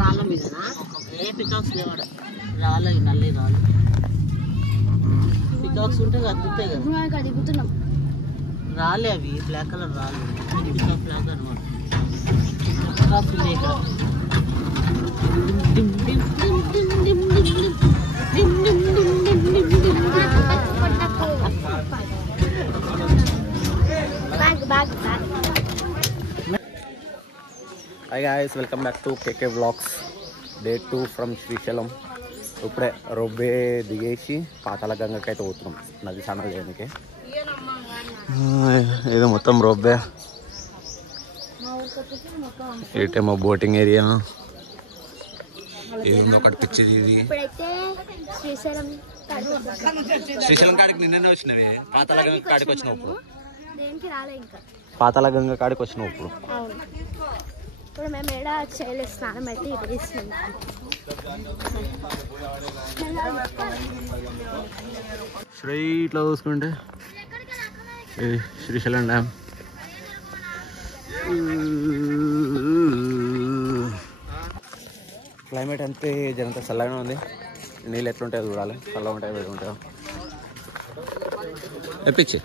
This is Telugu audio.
రాళ్ళ మీద ఏ పికాక్స్ లేవాడ రాళ్ళు నల్లి రాళ్ళు పికాక్స్ ఉంటే అద్దుతాయి కదా దిగుతున్నాం రాలే అవి బ్లాక్ కలర్ రాళ్ళు పికాక్ బ్లాక్ అనమాట పికాక్స్ ఉన్నాయి ఇక్కడ Hi guys, welcome back to KK Vlogs. Day 2 from Srisailam. ఇప్పుడే రొబ్బే దిగేసి పాతాల గంగకి అయితే పోతున్నాం నది స్నానాలు చేయడానికి. ఇది మొత్తం రొబ్బే, ఇటేమో బోటింగ్ ఏరియా, ఇది ఒకటి పిచ్చింది. ఇది శ్రీశైలం కాడికి నిన్ననే వచ్చినవి, పాతాల గంగ కాడికి వచ్చినప్పుడు, పాతాల గంగ కాడికి వచ్చినప్పుడు. ఇప్పుడు మేము ఏడ చేయలేదు, స్నానం అయితే ఇది ఇస్తున్నాం. స్ట్రైట్లో చూసుకుంటే ఇది శ్రీశైలం డ్యామ్. క్లైమేట్ అంతే జనంత చల్లగానే ఉంది. నీళ్ళు ఎట్లుంటాయో చూడాలి, చల్లగా ఉంటాయో వేడి ఉంటాయో. ఎప్పించి